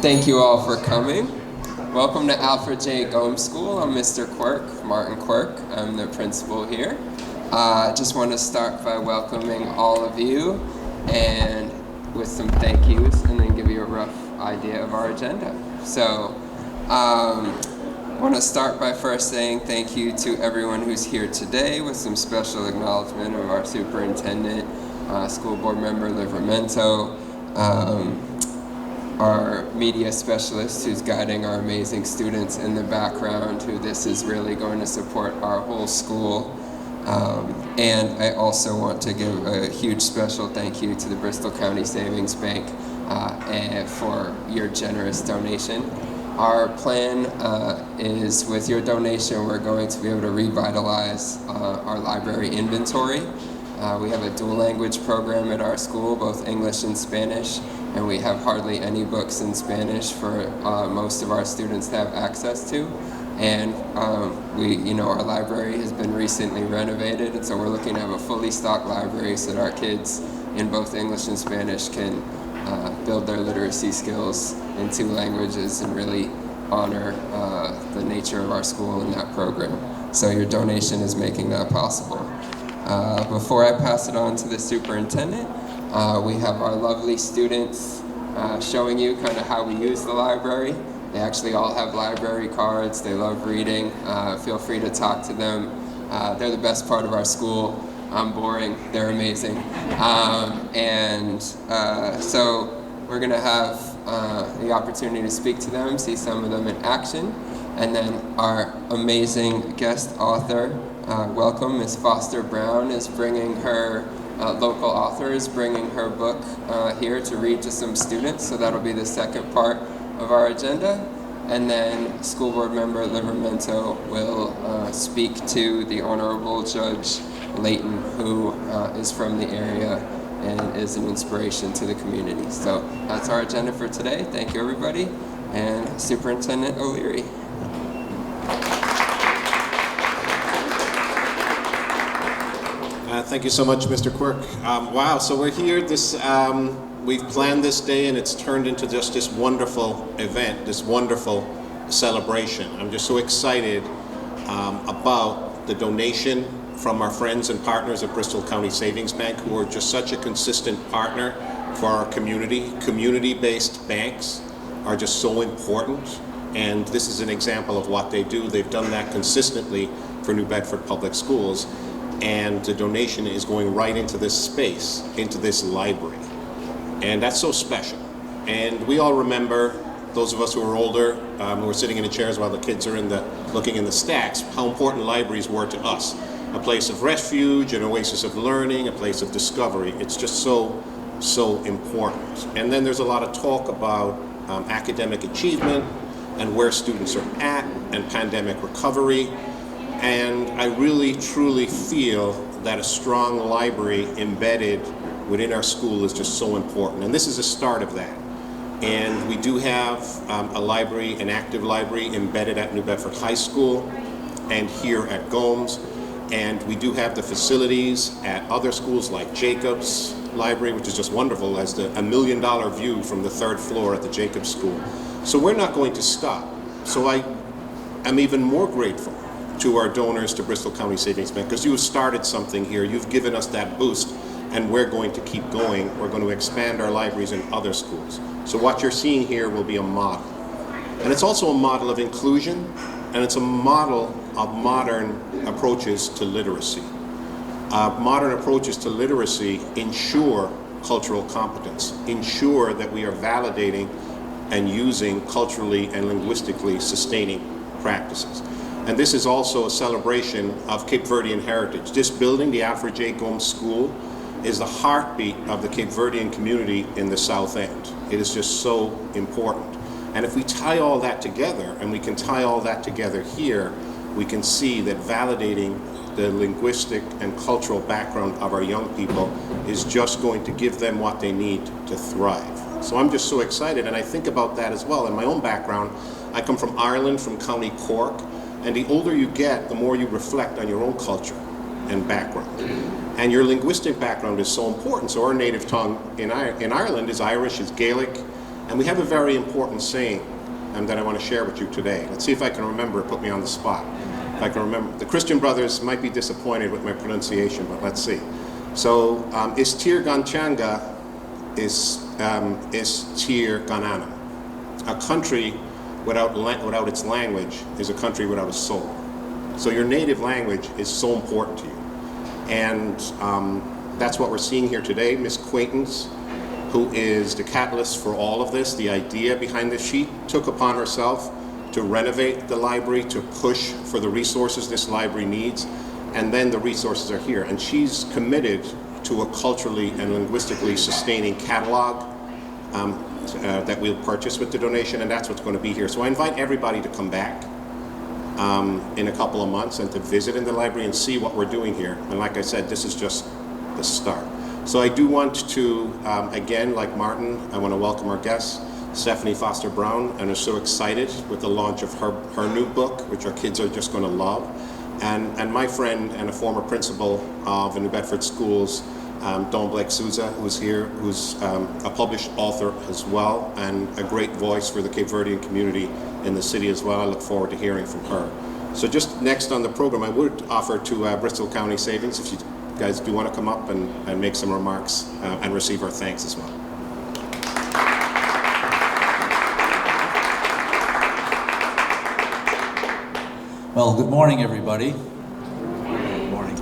Thank you all for coming. Welcome to Alfred J. Gomes School. I'm Mr. Quirk, Martin Quirk. I'm the principal here. I just want to start by welcoming all of you and with some thank yous and then give you a rough idea of our agenda. So I want to start by first saying thank you to everyone who's here today with some special acknowledgement of our superintendent, school board member Livramento, our media specialist who's guiding our amazing students in the background, who this is really going to support our whole school. And I also want to give a huge special thank you to the Bristol County Savings Bank and for your generous donation. Our plan is with your donation, we're going to be able to revitalize our library inventory. We have a dual language program at our school, both English and Spanish, and we have hardly any books in Spanish for most of our students to have access to. And our library has been recently renovated, and so we're looking to have a fully stocked library so that our kids in both English and Spanish can build their literacy skills in two languages and really honor the nature of our school and that program. So your donation is making that possible. Before I pass it on to the superintendent, we have our lovely students showing you kind of how we use the library. They actually all have library cards. They love reading. Feel free to talk to them. They're the best part of our school. I'm boring. They're amazing. So we're going to have the opportunity to speak to them, see some of them in action. And then our amazing guest author, welcome, Ms. Foster Brown, is bringing her local author is bringing her book here to read to some students, so that'll be the second part of our agenda. And then school board member Livramento will speak to the Honorable Judge Layton, who is from the area and is an inspiration to the community. So that's our agenda for today. Thank you, everybody. And Superintendent O'Leary. Thank you so much, Mr. Quirk. Wow, so we're here. We've planned this day, and it's turned into just this wonderful event, this wonderful celebration. I'm just so excited about the donation from our friends and partners at Bristol County Savings Bank, who are just such a consistent partner for our community. Community-based banks are just so important, and this is an example of what they do. They've done that consistently for New Bedford Public Schools. And the donation is going right into this space, into this library. And that's so special. And we all remember, those of us who are older, who are sitting in the chairs while the kids are looking in the stacks, how important libraries were to us. A place of refuge, an oasis of learning, a place of discovery. It's just so, so important. And then there's a lot of talk about academic achievement and where students are at and pandemic recovery. And I really, truly feel that a strong library embedded within our school is just so important. And this is a start of that. And we do have a library, an active library, embedded at New Bedford High School and here at Gomes. And we do have the facilities at other schools like Jacobs Library, which is just wonderful, as the $1 million view from the third floor at the Jacobs School. So we're not going to stop. So I am even more grateful to our donors to Bristol County Savings Bank, because you have started something here. You've given us that boost, and we're going to keep going. We're going to expand our libraries in other schools. So what you're seeing here will be a model. And it's also a model of inclusion, and it's a model of modern approaches to literacy. Modern approaches to literacy ensure cultural competence, ensure that we are validating and using culturally and linguistically sustaining practices. And this is also a celebration of Cape Verdean heritage. This building, the Alfred J. Gomes School, is the heartbeat of the Cape Verdean community in the South End. It is just so important. And if we tie all that together, and we can tie all that together here, we can see that validating the linguistic and cultural background of our young people is just going to give them what they need to thrive. So I'm just so excited, and I think about that as well. In my own background, I come from Ireland, from County Cork, and the older you get, the more you reflect on your own culture and background. And your linguistic background is so important. So our native tongue in Ireland is Irish, is Gaelic, And we have a very important saying that I want to share with you today. Let's see if I can remember. Put me on the spot. If I can remember. The Christian brothers might be disappointed with my pronunciation, but let's see. So, Istir Ganchanga is Tir Ganana. A country without its language is a country without a soul. So your native language is so important to you. And that's what we're seeing here today. Miss Quaintance, who is the catalyst for all of this, the idea behind this, she took upon herself to renovate the library, to push for the resources this library needs, and then the resources are here. And she's committed to a culturally and linguistically sustaining catalog that we'll purchase with the donation, and that's what's going to be here. So I invite everybody to come back in a couple of months and to visit in the library and see what we're doing here. And like I said, this is just the start. So I do want to, again, like Martin, I want to welcome our guests, Stephanie Foster Brown, and I'm so excited with the launch of her new book, which our kids are just going to love. And my friend and a former principal of the New Bedford schools, Don Blake Souza, who's here, who's a published author as well, and a great voice for the Cape Verdean community in the city as well. I look forward to hearing from her. So just next on the program, I would offer to Bristol County Savings, if you guys do want to come up and make some remarks and receive our thanks as well. Well, good morning, everybody. Good morning.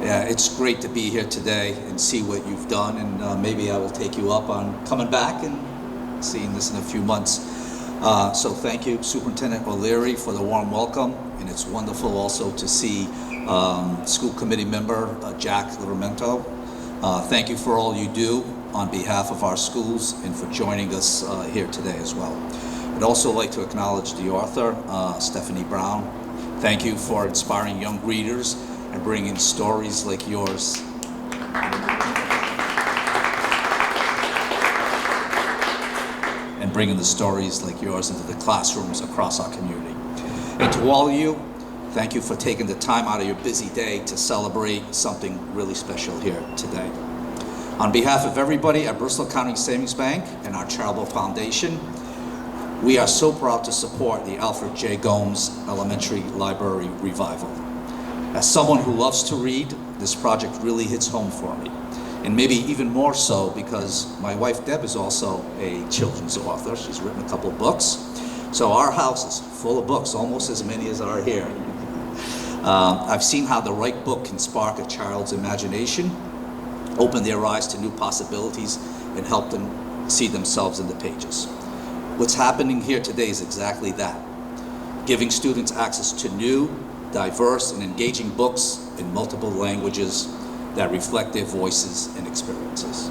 Yeah, it's great to be here today and see what you've done, and maybe I will take you up on coming back and seeing this in a few months. So thank you, Superintendent O'Leary, for the warm welcome, and it's wonderful also to see school committee member Jack Livermento. Thank you for all you do on behalf of our schools and for joining us here today as well. I'd also like to acknowledge the author, Stephanie Brown. Thank you for inspiring young readers and bringing stories like yours. And bringing the stories like yours into the classrooms across our community. And to all of you, thank you for taking the time out of your busy day to celebrate something really special here today. On behalf of everybody at Bristol County Savings Bank and our charitable foundation, we are so proud to support the Alfred J. Gomes Elementary Library Revival. As someone who loves to read, this project really hits home for me. And maybe even more so because my wife Deb is also a children's author. She's written a couple books. So our house is full of books, almost as many as are here. I've seen how the right book can spark a child's imagination, open their eyes to new possibilities, and help them see themselves in the pages. What's happening here today is exactly that, giving students access to new, diverse, and engaging books in multiple languages that reflect their voices and experiences.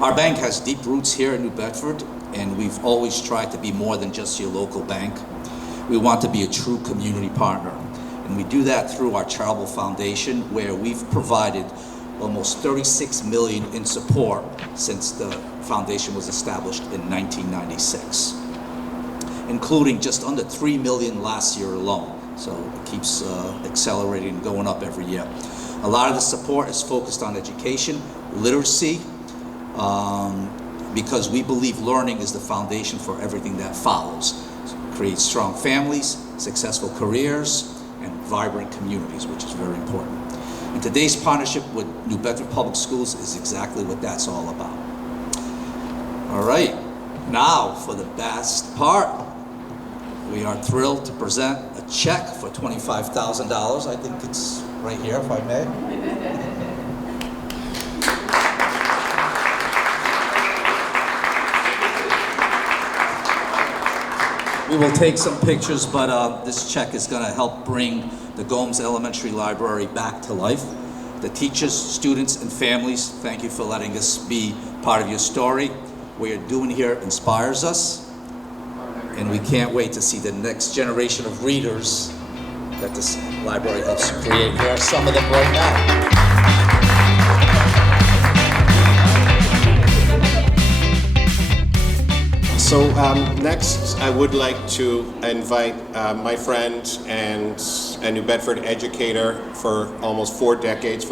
Our bank has deep roots here in New Bedford, and we've always tried to be more than just your local bank. We want to be a true community partner, and we do that through our charitable foundation, where we've provided almost $36 million in support since the foundation was established in 1996, including just under $3 million last year alone. So it keeps accelerating and going up every year. A lot of the support is focused on education, literacy, because we believe learning is the foundation for everything that follows. Create strong families, successful careers, and vibrant communities, which is very important. And today's partnership with New Bedford Public Schools is exactly what that's all about. All right, now for the best part. We are thrilled to present a check for $25,000. I think it's right here, if I may. We will take some pictures, but this check is going to help bring the Gomes Elementary Library back to life. The teachers, students, and families, thank you for letting us be part of your story. What you're doing here inspires us, and we can't wait to see the next generation of readers that this library helps create. Here are some of them right now. So next, I would like to invite my friend and a New Bedford educator for almost 4 decades,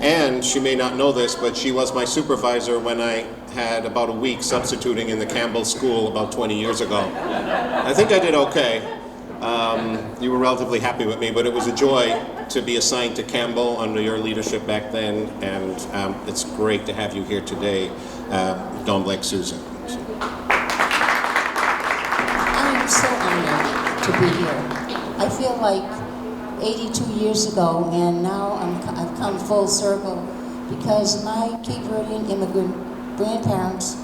and she may not know this, but she was my supervisor when I had about a week substituting in the Campbell School about 20 years ago. I think I did okay. You were relatively happy with me, but it was a joy to be assigned to Campbell under your leadership back then, and it's great to have you here today, Dawn Blake Susan. I am so honored to be here. I feel like 82 years ago, and now I've come full circle because my Cape Verdean immigrant grandparents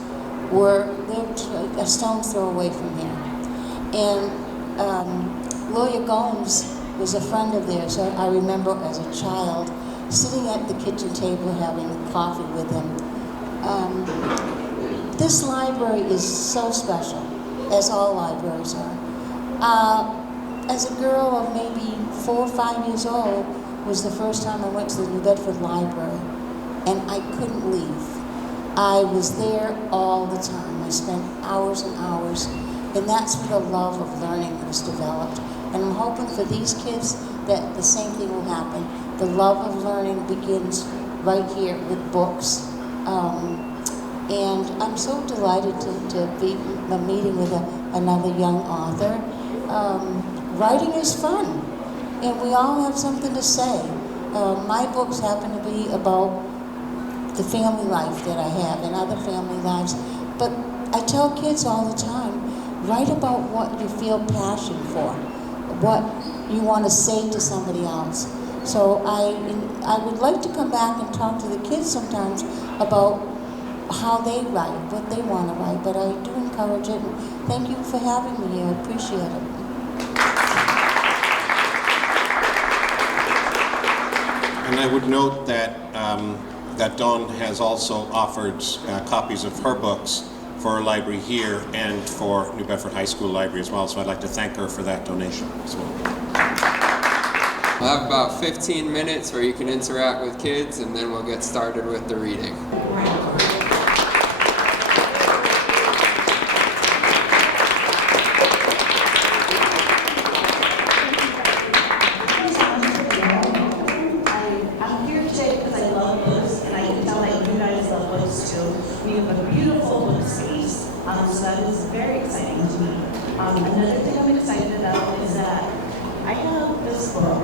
lived a stone's throw away from here. And Lawyer Gomes was a friend of theirs. So I remember as a child sitting at the kitchen table having coffee with him. This library is so special, as all libraries are. As a girl of maybe 4 or 5 years old was the first time I went to the New Bedford Library, and I couldn't leave. I was there all the time. I spent hours and hours, and that's where the love of learning was developed. And I'm hoping for these kids that the same thing will happen. The love of learning begins right here with books. And I'm so delighted to be meeting with another young author. Writing is fun, and we all have something to say. My books happen to be about the family life that I have and other family lives. But I tell kids all the time, write about what you feel passion for, what you want to say to somebody else. So I would like to come back and talk to the kids sometimes about how they write, what they want to write, but I do encourage it. And thank you for having me here. I appreciate it. And I would note that that Dawn has also offered copies of her books for our library here and for New Bedford High School Library as well. So I'd like to thank her for that donation as well. We'll have about 15 minutes where you can interact with kids, and then we'll get started with the reading. We have a beautiful book space, so that is very exciting to me. Another thing I'm excited about is that I have this book.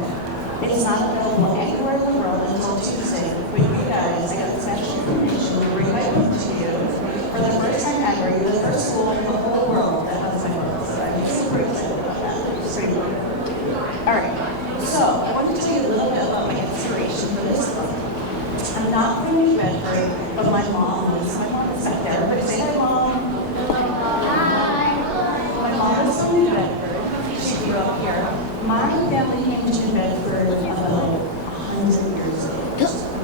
It's not available anywhere in the world until Tuesday, but you guys, I got special information to bring my book to you. For the first time ever, you're the first school in the whole world that has my book, so I'm super excited about that. It's pretty cool. All right, so I want to tell you a little bit about my inspiration for this book. I'm not from New Bedford, but my mom was back there. Everybody say hi, Mom. Hi. My mom was from New Bedford. She grew up here. My family came to New Bedford about 100 years ago.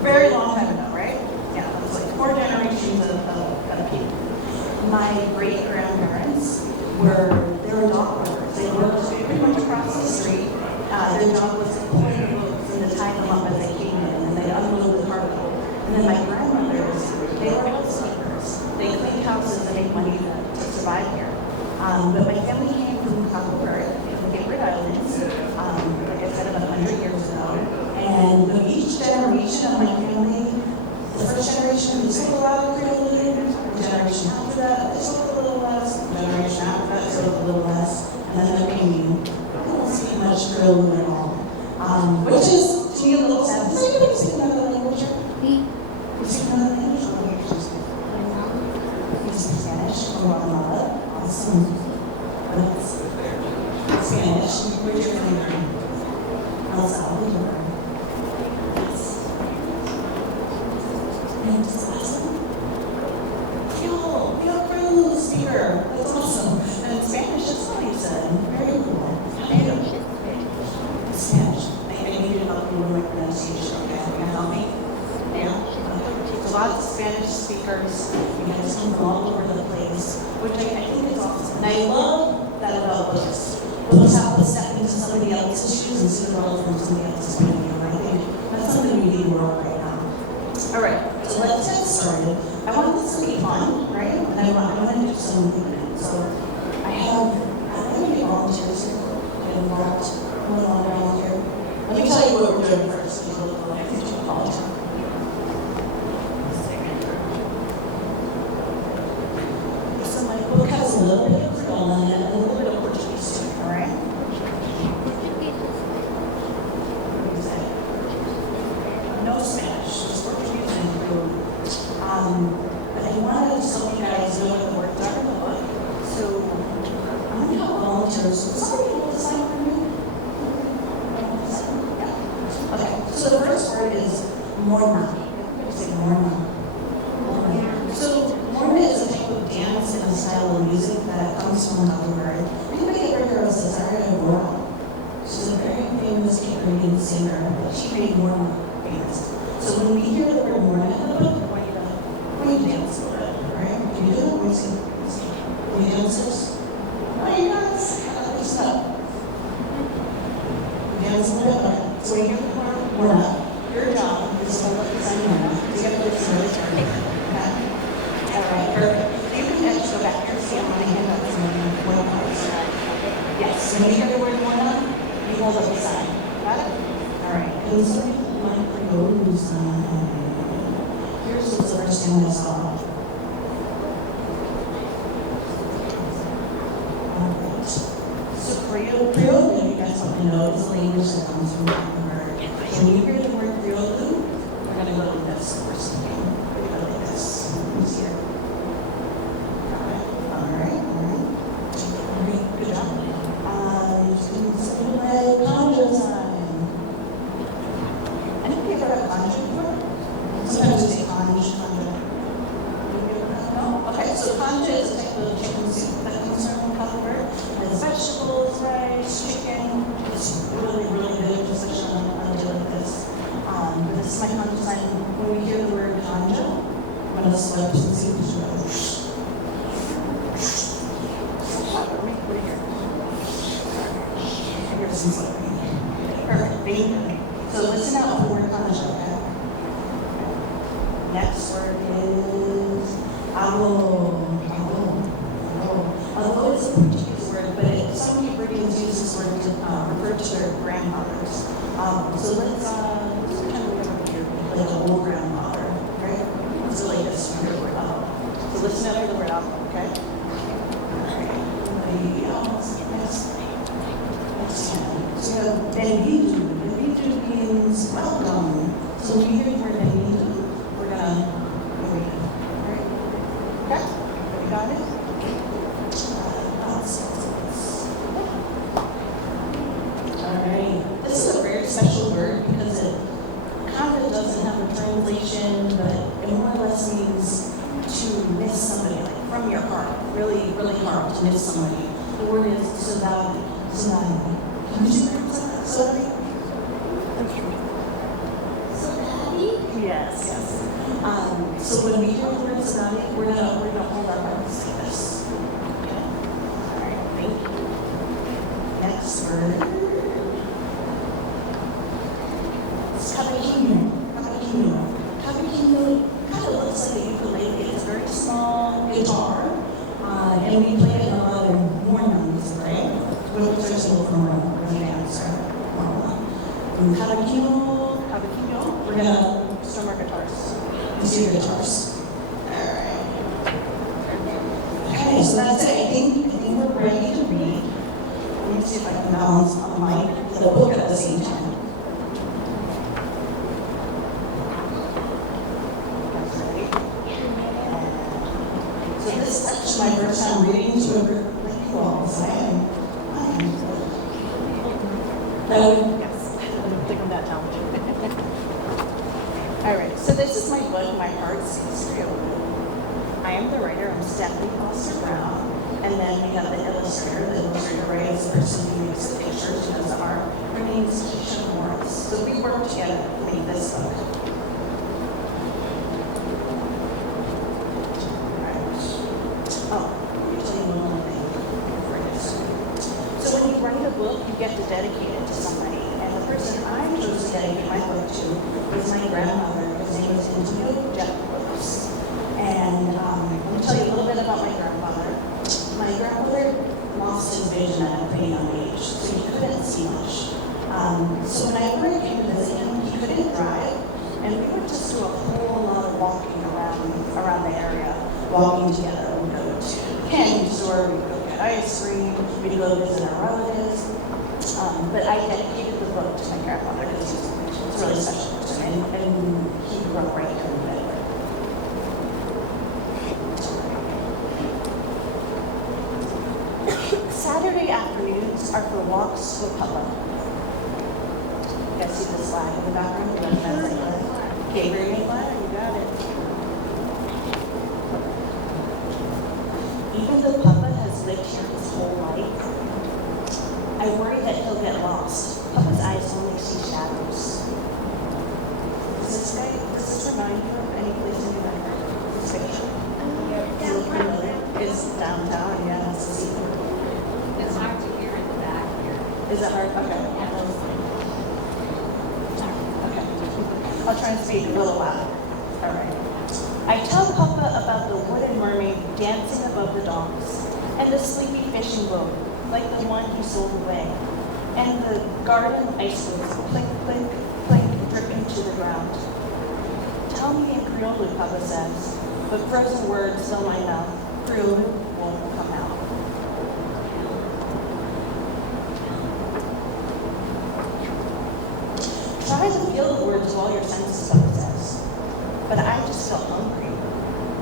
Very long time ago, right? Yeah, it was like 4 generations of people. My great-grandparents they were dog workers. They worked pretty much across the street. Their job was to pull the books and to tie them up as they came in, and they unload the cargo. And then my grandmothers, they were housekeepers. They cleaned houses and made money to survive here. But my family came from Bedford, from the Cape Verde Islands, like I said, about 100 years ago. And each generation of my family, the first generation, they took a lot of privilege. The generation after that, they took a little less. The generation after that, took a little less. And then there came me. I don't speak much Creole at all. Which is, to me, a little sad. Does anybody speak another language? You speak another language? What language do you speak? You speak Spanish from Guatemala. Awesome. Spanish. Where's your family from? El Salvador. Yes. And it's awesome. Yo, we have a Creole speaker. That's awesome. And in Spanish, that's what he said. Very cool. Spanish. I need to help you with my pronunciation. Okay, can you help me? Yeah. There's lots of Spanish speakers. You guys come from all over the place, which I think is awesome. And I love that about books. Books help us step into somebody else's shoes and see the world from somebody else's point of view. I think that's something we need in the world right now. All right, so let's get started. I want this to be fun, right? And I want to do some movement. So I have many volunteers here get involved. Volunteer. Let me tell you what we're doing first. I think you volunteer. little bit of Creole in it, and a little bit of Portuguese too, all right? What do you say? No Spanish, just Portuguese and Creole. But I wanted to let you guys know what the words are in the book. So I'm going to have volunteers. So somebody hold the sign for me? Yeah. Okay, so the first word is morna. Everybody say morna. Morna. So morna is a type of dance and a style of music that comes from another word. Anybody ever heard of Cesarea Morna? She's a very famous Caribbean singer, but she made morna famous. So when we hear the word morna in the book, we dance a little bit, right? Can you do it? Can you dance this? Oh, you guys, listen up. Dance a little bit. Okay. So when you hear the word morna, your job is to hold up the sign morna. You have to listen really carefully. Okay? All right, perfect. You can just go back here. See, I'm going to hand up some morna cards. Yes. So when you hear the word morna, you hold up the sign. Got it? All right. And so like for Gomes, here's what's the first thing I saw. Alright. So Creole, you guys probably know, is a language that comes from Latin word. So when you hear the word Creole, we're going to go like this first thing. We're going to go like this. Who's here? Got it? Alright. Good job. Something like conjure time. Anybody ever heard of conjure before? Sometimes we say conjure. No? Okay, so conjure is a type of chicken soup that comes from Bedford. There's vegetables, rice, chicken. It's really, really good, just like on a day like this. But this is my conjure sign. When we hear the word conjure, I'm going to slurp some soup. Here's some slurping. Perfect, thank you. So listen out for the word conjure, okay? Next word is alo. Alo is a Portuguese word, but some Caribbeans use this word to refer to their grandmothers. So let's pretend we have here like an old grandmother, right? What's the latest for the word alo? So listen out for the word alo, okay? Anybody else? Yes. So we have benvido. Benvido means welcome. So when you hear the word benvido, we're gonna wait. Alright? Okay? Everybody got it? Alright. This is a very special word because it kind of doesn't have a translation, but it more or less means to miss somebody, like from your heart. Really, really hard to miss somebody. The word is saudade. Saudade. Can you say that? Saudade? Yes. So when we hear the word saudade, we're gonna hold our hearts like this. Okay. All right. Thank you. Next word. It's cavaquinho. Cavaquinho kind of looks like a ukulele. It's a very small guitar, and we play it in a lot of mornings, right? We'll search a little for more dance or cavaquinho. We're gonna strum our guitars. You see your guitars. Alright. Okay, so that's it. I think we're ready to read. Let me see if I can balance on the mic and the book at the same time. So this is actually my first time reading to a group like you all, so yes, I don't think I'm that talented. All right, so this is my book, My Heart Sings for You. I am the writer, I'm Stephanie Foster Brown, and then we have the illustrator. The illustrator writes the person who makes the pictures, who does the art. Her name is Keisha Morris. So we worked together to make this book. So when you write a book, you get to dedicate it to somebody. And the person I chose to dedicate my book to was my grandmother. His name was Antonio Gomes. And let me tell you a little bit about my grandfather. My grandfather lost his vision at a pretty young age, so he couldn't see much. So whenever I came to visit him, he couldn't drive, and we would just do a whole lot of walking around the area, walking together. We'd go to the candy store, we'd go ice cream, we'd go visit our relatives. But I dedicated the book to my grandfather because he was a really special person, and he grew up right here in Bedford. Saturday afternoons are for walks with Papa. You guys see this flag in the background? That's like a Gabriel flag. You got it. Even though Papa has lived here his whole life, I worry that he'll get lost. Papa's eyes only see shadows. Does this remind you of any place in New Bedford? This picture? It's downtown, yeah, that's the secret. It's hard to hear in the back here. Is it hard? Okay. Okay. I'll try and speak a little louder. All right. I tell Papa about the wooden mermaid dancing above the docks, and the sleepy fishing boat, like the one he sold away, and the garden icicles, clink, clink, clink, dripping to the ground. Tell me in Creole, Papa says, but frozen words fill my mouth. Creole won't come out. Try to feel the words of all your senses, Papa says. But I just feel hungry.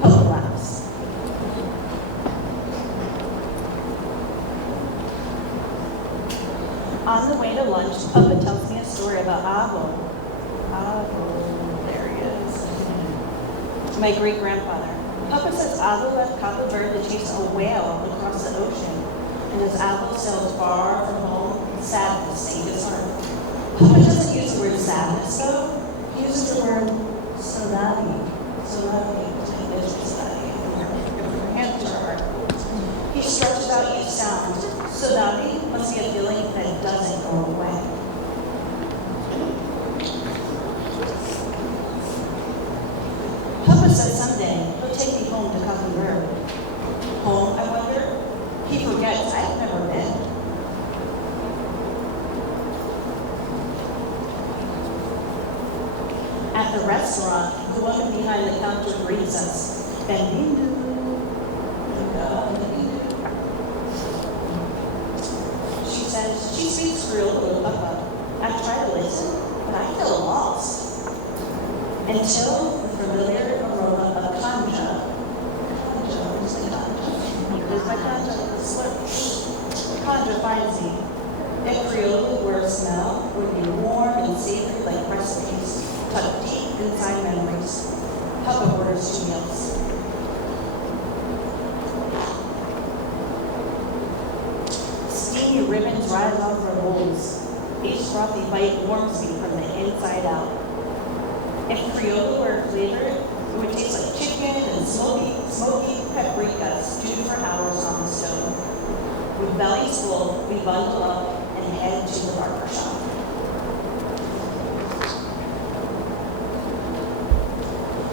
Papa laughs. On the way to lunch, Papa tells me a story about Avo. Avo, there he is. My great-grandfather. Papa says Avo left Cabo Verde to chase a whale across the ocean. And as Avo sailed far from home, sadness ate his heart. Papa doesn't use the word sadness, though. He uses the word saudade. Saudade. Hand to her heart. He stretches out each sound. Saudade must be a feeling that doesn't go away. Papa says someday he'll take me home to Cabo Verde. Home, I wonder? He forgets I've never been. At the restaurant, the woman behind the counter greets us. Bem-vindo. She says she speaks Creole to Papa. I try to listen, but I feel lost. Until the familiar aroma of kanja. Where's the kanja? There's my kanja. Kanja finds me. In Creole, where smell would be warm and savory like recipes, tucked deep inside memories. Papa orders 2 meals. Steamy ribbons rise off our bowls. Each frothy bite warms me from the inside out. If Creole were flavored, it would taste like chicken and smoky paprika stewed for hours on the stove. With bellies full, we bundle up and head to the barber shop.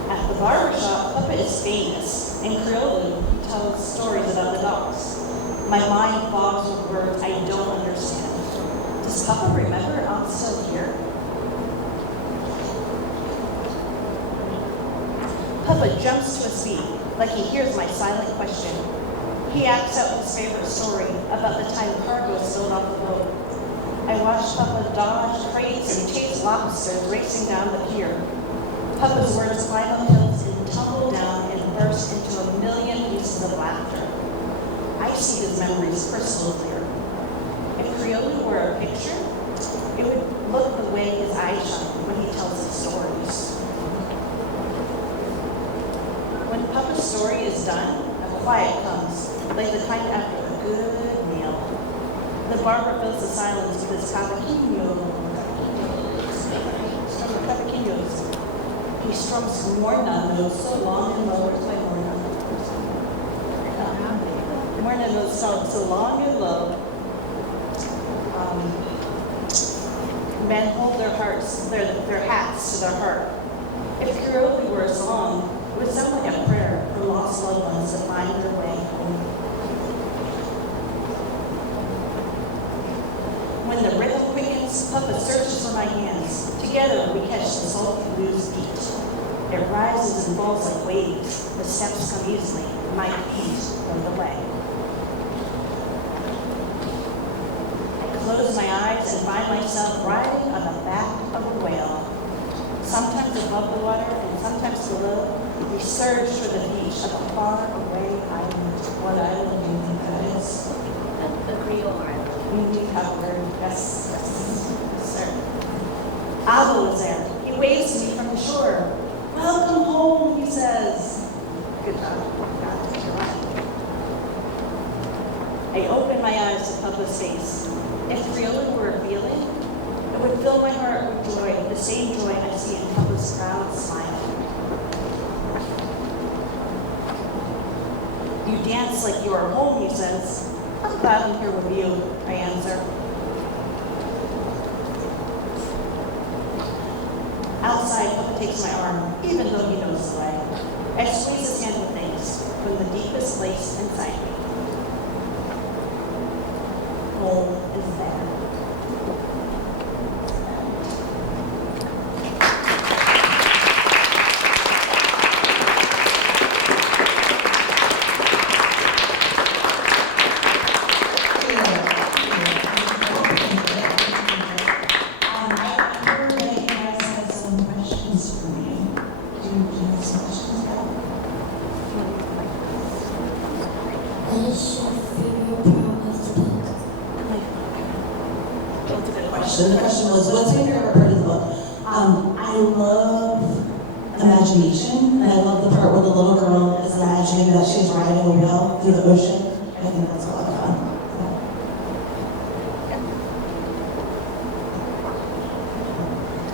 At the barber shop, Papa is famous. In Creole, he tells stories about the dogs. My mind bogs with words I don't understand. Does Papa remember I'm still here? Papa jumps to his feet like he hears my silent question. He acts out his favorite story about the time cargo was spilled off the boat. I watched Papa dodge crates and chase lobsters racing down the pier. Papa's words climb up hills and tumble down and burst into a million pieces of laughter. I see his memories crystal clear. If Creole were a picture, it would look the way his eyes shine when he tells his stories. When Papa's story is done, a quiet comes, like the kind after a good meal. The barber fills the silence with his cavaquinho. He strums Morna notes so long and low. Where's my Morna? Morna notes so long and low. Men hold their hearts, their hats to their heart. If Creole were a song, it would sound like a prayer for lost loved ones to find their way home. When the rhythm quickens, Papa searches for my hands. Together we catch the salty blues beat. It rises and falls like waves. The steps come easily. My feet lead the way. close my eyes and find myself riding on the back of a whale. Sometimes above the water and sometimes below, we surge for the beach of a far-away island. What island do you think that is? The Creole Island. We covered. Yes, sir. Abba was there. He waves to me from the shore. Welcome home, he says. Good job. I open my eyes to Papa's face. If Creole were a feeling, it would fill my heart with joy, the same joy I see in Papa's proud smile. You dance like you are home, he says. I'm glad I'm here with you, I answer. Outside, Papa takes my arm, even though he knows the way. I squeeze his hand with thanks from the deepest place inside me. Home is there. The question was, what's your favorite part of the book? I love imagination, and I love the part where the little girl is imagining that she's riding a whale through the ocean. I think that's a lot of fun.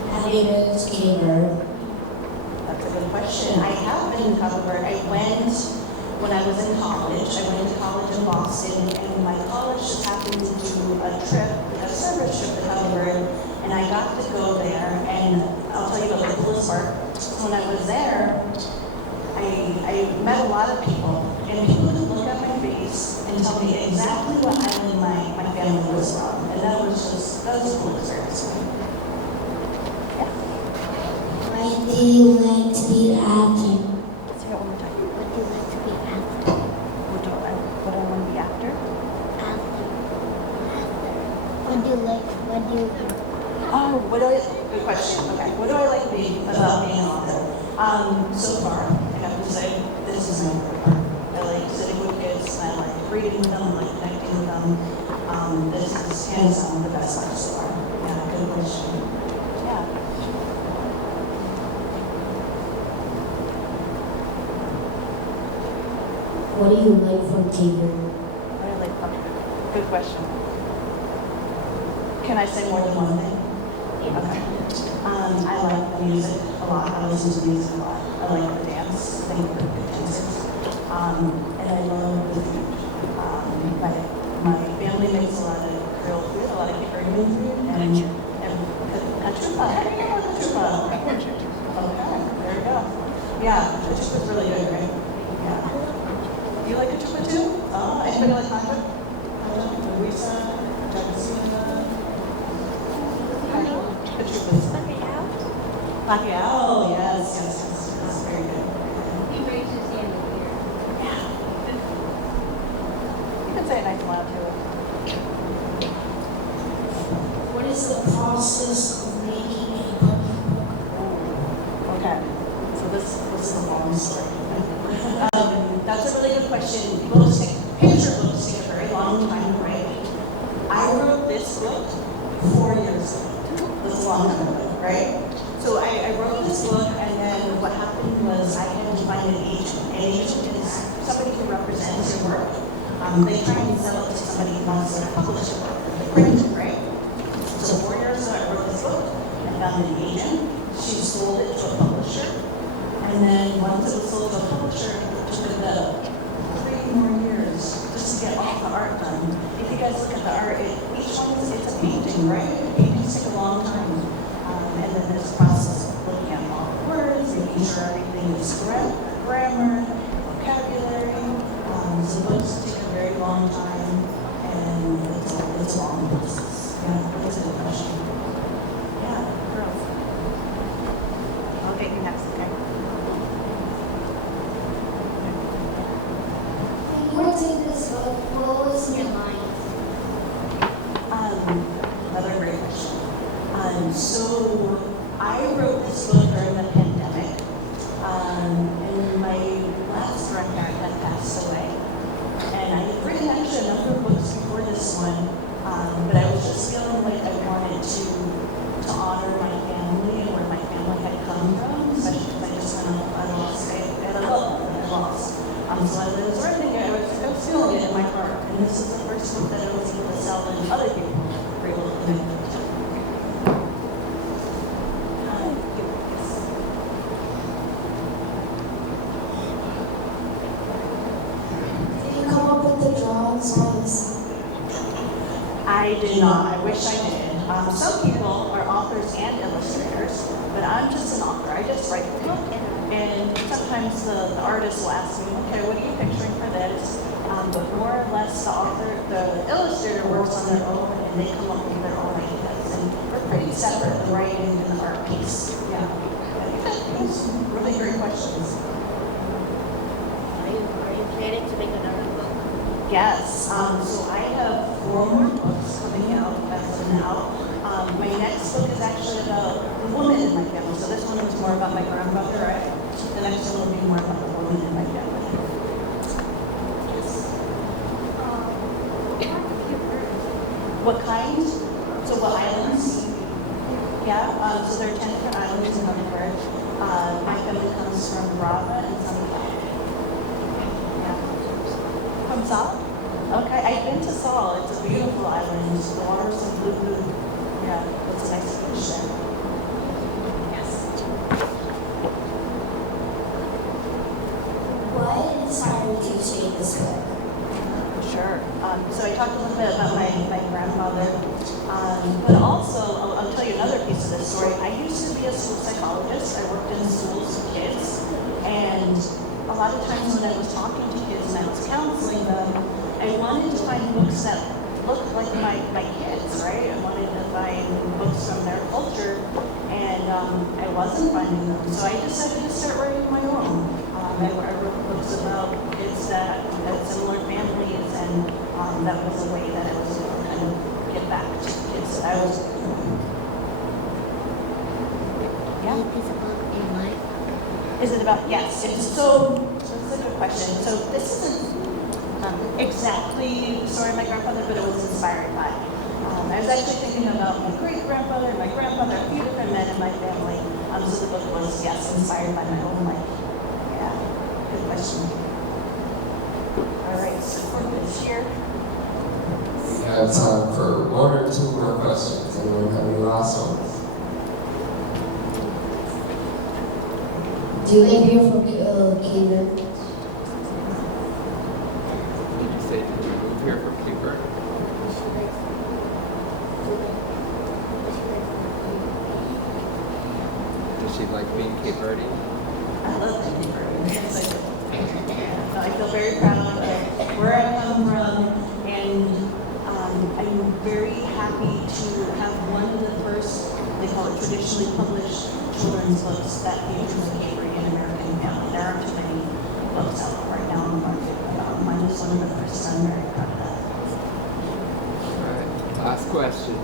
Have you been to Caver? That's a good question. I have been to Covered. I went when I was in college. I went to college in Boston, and my college just happened to do a trip, a service trip to Covered, and I got to go there, and I'll tell you about the coolest part. When I was there, I met a lot of people, and people could look at my face and tell me exactly what island my family was from, and that was a cool experience. Why do you like to be an actor? Say it one more time. What do you like to be an actor? What do I want to be after? Actor. What do you like? Oh, good question. Okay, what do I like about being an author? So far, I have to say, this is my favorite part. I like sitting with kids, I like reading with them, I like connecting with them. This is hands down the best part so far. Yeah, good question. Yeah. What do you like from Caver? What do I like from it? Good question. Can I say more than one thing? Okay. I like the music a lot. I listen to music a lot. I like the dance. I think we're good dancers. And I love the food. My family makes a lot of Creole food, a lot of Caribbean food, and kachupa. How do you know kachupa? Okay, there you go. Yeah, kachupa's really good, right? Yeah. You like kachupa too? Anybody like kachupa? Luisa, Jacqueline. Pacquiao, yes, very good. He raised his hand here. Yeah. You can say it nice and loud too. What is the process of making a puppy book? Okay, so this is a long story. That's a really good question. Picture books take a very long time to write. I wrote this book 4 years ago. That's a long time ago, right? So I wrote this book, and then what happened was I had to find an agent. An agent is somebody who represents your work. They try and sell it to somebody who wants to publish your work, like print it, right? So 4 years ago, I wrote this book. I found an agent. She sold it to a publisher. And then once it was sold to a publisher, it took about 3 more years just to get all the art done. If you guys look at the art, each one it's a painting, right? Paintings take a long time. And then there's a process of looking at all the words, making sure everything is correct, grammar, vocabulary. So books take a very long time, and it's a long process. Yeah, that's a good question. Yeah, girls. I'll get you next, okay? When you were doing this book, what was in your mind? this one, but I was just feeling like I wanted to honor my family and where my family had come from, especially because I just went on, I had a loved one that I lost. So as I was writing it, I was feeling it in my heart, and this is the first book that I was able to sell, and other people were able to connect with it. I did not. I wish I did. Some people are authors and illustrators, but I'm just an author. I just write the book. And sometimes the artist will ask me, okay, what are you picturing for this? But more or less the illustrator works on their own and they come up with their own ideas. And we're pretty separate, the writing and the art piece. Yeah. Those really great questions. Are you planning to make another book? Yes. So I have 4 more books coming out as of now. My next book is actually about the woman in my family. So this one was more about my grandmother, right? The next one will be more about the woman in my family. What kind? So what islands? Yeah, so there are 10 different islands in Bedford. My family comes from Brava and Sunnyvale. Yeah. From Sal? Okay, I've been to Sal. It's a beautiful island. The water's so blue. Yeah, it's a nice beach there. Yes. What inspired you to make this book? Sure. So I talked a little bit about my grandmother, but also I'll tell you another piece of this story. I used to be a school psychologist. I worked in schools with kids, and a lot of times when I was talking to kids and I was counseling them, I wanted to find books that looked like my kids, right? I wanted to find books from their culture, and I wasn't finding them. So I decided to start writing my own. I wrote books about kids that had similar families, and that was a way that I was able to kind of get back to the kids that I was with. Yeah. Is the book in life? Is it about, yes, it's a good question. So this isn't exactly the story of my grandfather, but it was inspired by. I was actually thinking about my great-grandfather and my grandfather, a few different men in my family. So the book was, yes, inspired by my own life. Yeah, good question. All right, so for this year. We have time for 1 or 2 more questions. Anyone have any last ones? Do you live here for Cape? Did you say, did you move here from Cape Verde? Does she like being Cape Verde? I love Cape Verde. Yes, I do. I feel very proud of where I come from, and I'm very happy to have one of the first, they call it traditionally published children's books that features a Cape Verdean American family. There aren't too many books out right now in the market. Mine is one of the first, and I'm very proud of that. All right. Last question.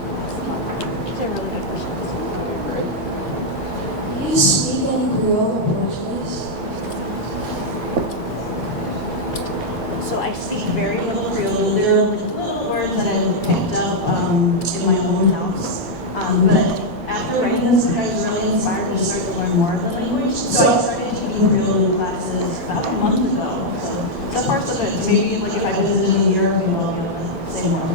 These are really good questions. Okay, great. Do you speak any Creole or Portuguese? So I speak very little Creole. There are little words that I picked up in my own house. But after writing this book, I was really inspired to start to learn more of the language. So I started taking Creole classes about a month ago. So far so good. Maybe like if I visited in Europe, maybe I'll get the same one.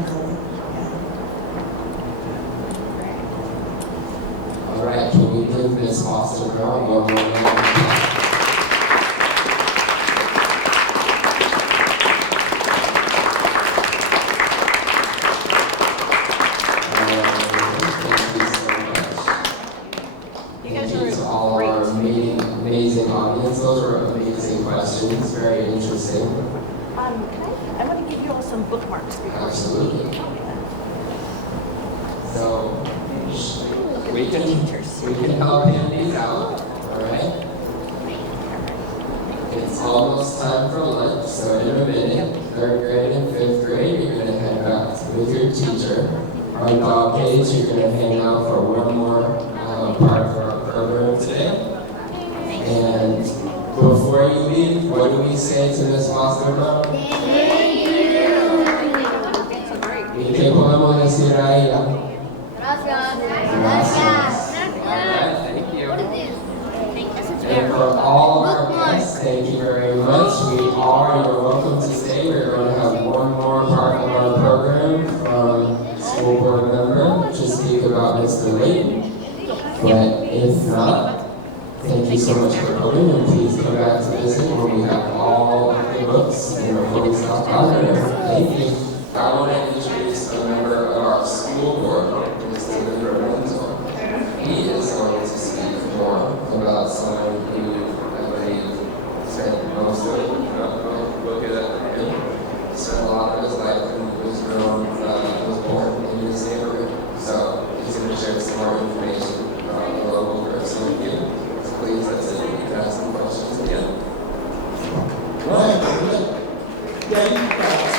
All right, can we give Miss Foster Brown one more round? Amazing audience. Those were amazing questions. Very interesting. I want to give you all some bookmarks. Absolutely. So we can help hand these out. All right. It's almost time for lunch. So in a minute, 3rd grade and 5th grade, you're going to head back with your teacher. On dog days, you're going to hang out for one more part of our program today. And before you leave, what do we say to Miss Foster? Thank you. We ¿Qué podemos decir a ella? Gracias. Gracias. Alright, thank you. And for all of our guests, thank you very much. You're welcome to stay. We're going to have one more part of our program from school board member to speak about Mr. Layton. But if not, thank you so much for coming, and please come back to visit when we have all of the books in our Fully Stocked library. Thank you. I want to introduce a member of our school board, Mr. Lorenzo. He is going to speak more about someone who I believe spent most of it, look at him, spent a lot of his life and was born in this neighborhood. So he's going to share some more information about the local person with you. So please, that's it. You can ask some questions again. Right. Yeah, you guys.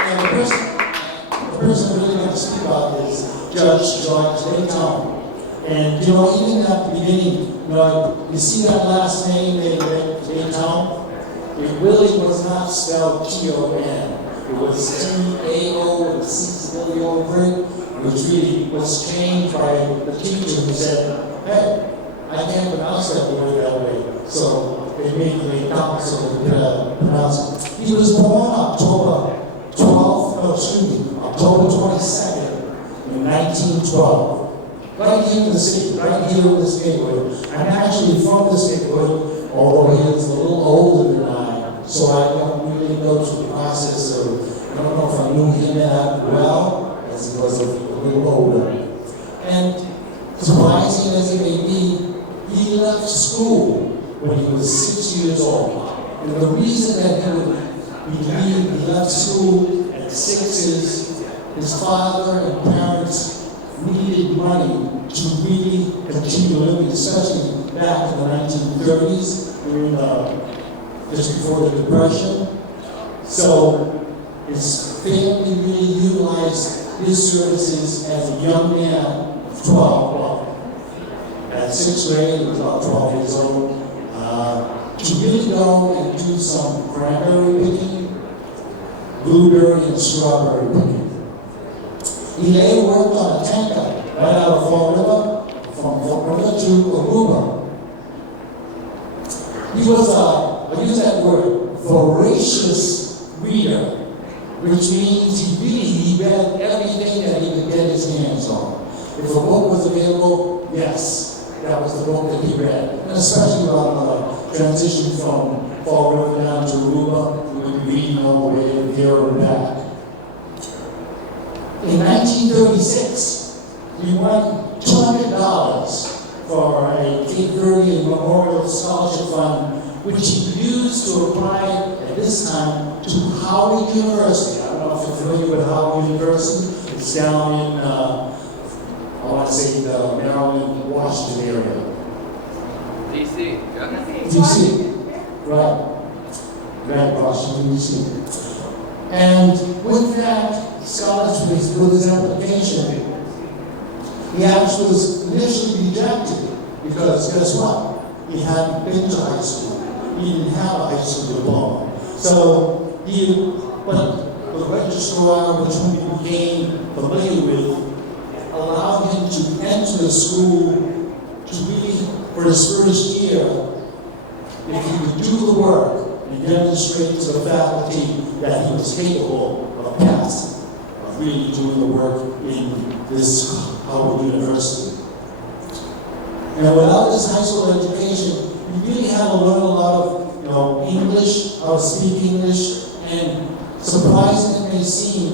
And the person I'm really going to speak about is Judge George Layton. And you know, even at the beginning, you see that last name they read, Layton? It really was not spelled T-O-N. It was T-A-O with a C over it, which really was changed by the teacher who said, hey, I can't pronounce that word that way. So they made me down so they could pronounce it. He was born October 22nd in 1912. Right here in the city, right here in this neighborhood. I'm actually from this neighborhood, although he is a little older than I, so I don't really go through the process of, I don't know if I knew him that well, as he was a little older. And surprising as it may be, he left school when he was 6 years old. And the reason that he left school at 6 is his father and parents needed money to really continue living, especially back in the 1930s, during just before the Depression. So his family really utilized his services as a young man of 12. Well, at 6th grade, he was about 12 years old, to really go and do some cranberry picking, blueberry and strawberry picking. He later worked on a tanker right out of Fall River, from Fall River to Aruba. He was I use that word, voracious reader, which means he read everything that he could get his hands on. If a book was available, yes, that was the book that he read. And especially on the transition from Fall River down to Aruba, he would be reading all the way there and back. In 1936, he won $200 for a Cape Verdean Memorial Scholarship Fund, which he used to apply at this time to Howard University. I don't know if you're familiar with Howard University. It's down in, I want to say the Maryland, Washington area. DC, yeah. DC, right, Washington, DC. And with that scholarship, with his application, he actually was initially rejected because guess what? He hadn't been to high school. He didn't have a high school diploma. So but the registrar, which we became familiar with, allowed him to enter the school to really, for his first year, if he would do the work and demonstrate to the faculty that he was capable of passing, of really doing the work in this Howard University. And without his high school education, he really had to learn a lot of, English, how to speak English, and surprising it may seem,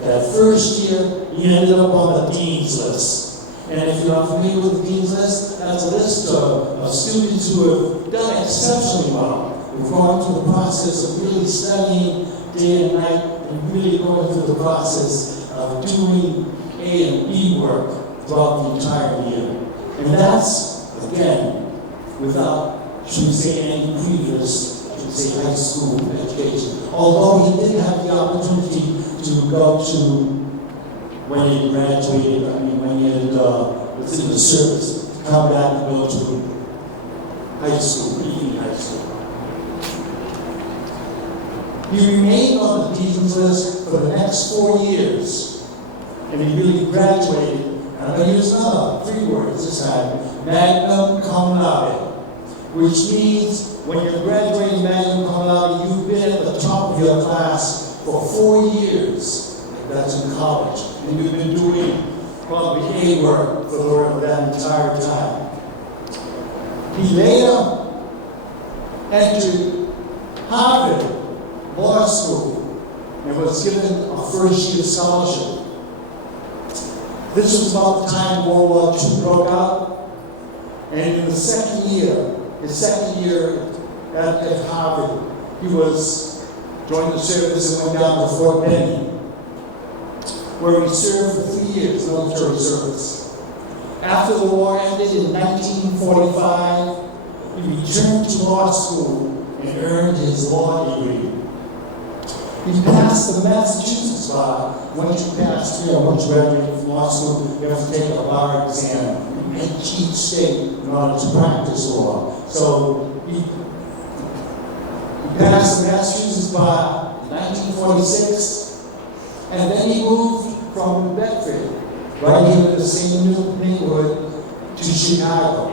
that first year, he ended up on the Dean's List. And if you're not familiar with the Dean's List, that's a list of students who have done exceptionally well. We've gone through the process of really studying day and night and really going through the process of doing A and B work throughout the entire year. And that's, again, without, should we say, any previous, should we say, high school education. Although he did have the opportunity to go to, when he graduated, when he was in the service, to come back and go to high school, evening high school. He remained on the dean's list for the next 4 years, and he really graduated. And I'm going to use another 3 words this time: magna cum laude, which means when you're graduating magna cum laude, you've been at the top of your class for 4 years. That's in college, and you've been doing probably A work for that entire time. He later entered Harvard Law School and was given a first-year scholarship. This was about the time World War II broke out, and in the second year, his second year at Harvard, he joined the service and went down to Fort Benning, where he served for 3 years, military service. After the war ended in 1945, he returned to law school and earned his law degree. He passed the Massachusetts bar. Once you graduate from law school, you have to take a bar exam in each state in order to practice law. So he passed the Massachusetts bar in 1946, and then he moved from Bedford, right here in the same neighborhood, to Chicago. I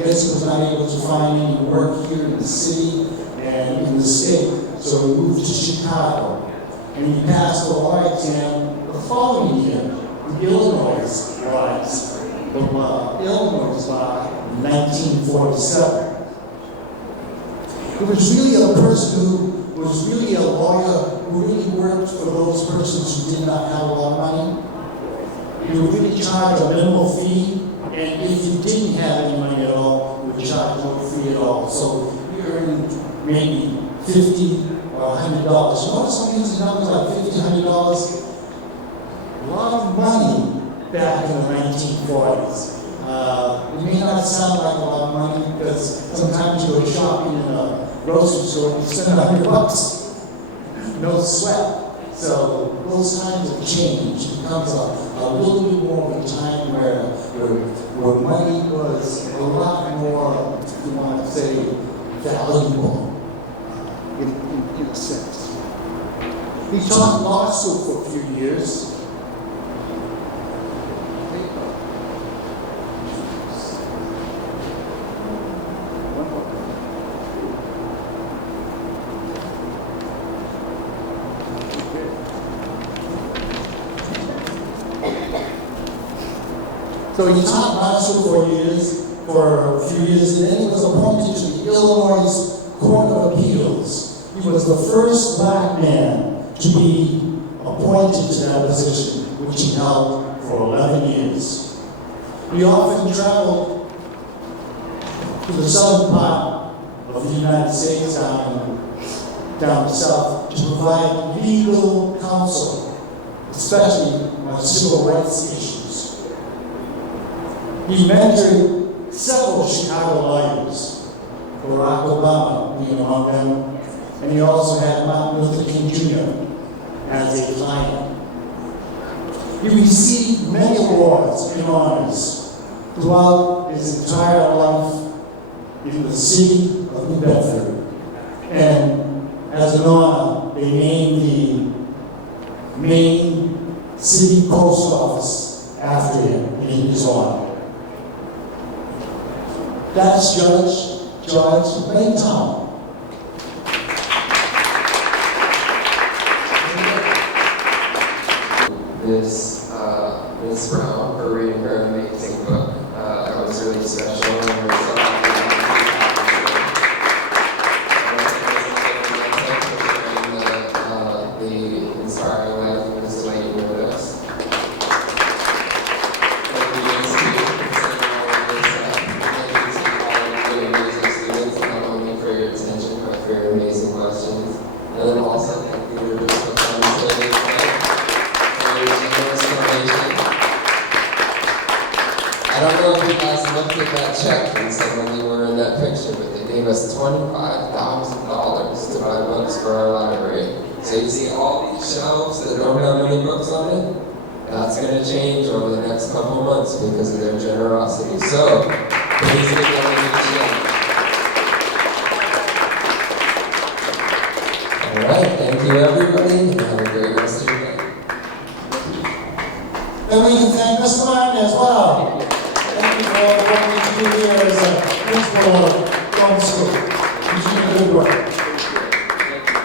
guess he was not able to find any work here in the city and in the state, so he moved to Chicago. And he passed the law exam the following year in Illinois bar in 1947. It was really a person who was really a lawyer who really worked for those persons who did not have a lot of money. He would really charge a minimal fee, and if you didn't have any money at all, he would charge no fee at all. So you earned maybe $50 or $100. Notice some of these numbers like $50, $100. A lot of money back in the 1940s. It may not sound like a lot of money because sometimes you go shopping in a grocery store and you spend $100. No sweat. So those times have changed. It becomes a little bit more of a time where money was a lot more, if you want to say, valuable in a sense. He taught law school for a few years. So he taught law school for a few years, and then he was appointed to the Illinois Court of Appeals. He was the first black man to be appointed to that position, which he held for 11 years. He often traveled to the southern part of the United States, down south, to provide legal counsel, especially on civil rights issues. He mentored several Chicago lawyers, Barack Obama being among them, and he also had Martin Luther King Jr. as a client. He received many awards and honors throughout his entire life in the city of New Bedford. And as an honor, they named the main city post office after him in his honor. That's Judge Maytown. Ms. Brown for reading her amazing book. That was really special. And the inspiring life of Ms. Lane with us. Thank you to all amazing students, not only for your attention, but for your amazing questions. And then also thank you to the I don't know if you guys looked at that check and said when you were in that picture, but they gave us $25,000 to buy books for our library. So you see all these shelves that don't have any books on it? That's going to change over the next couple months because of their generosity. So, please give them a check. All right. you, everybody, and have a great rest of your day. And we can thank Mr. Martin as well. Thank you for all the work that you do here as a principal of Gomes School. You do good work.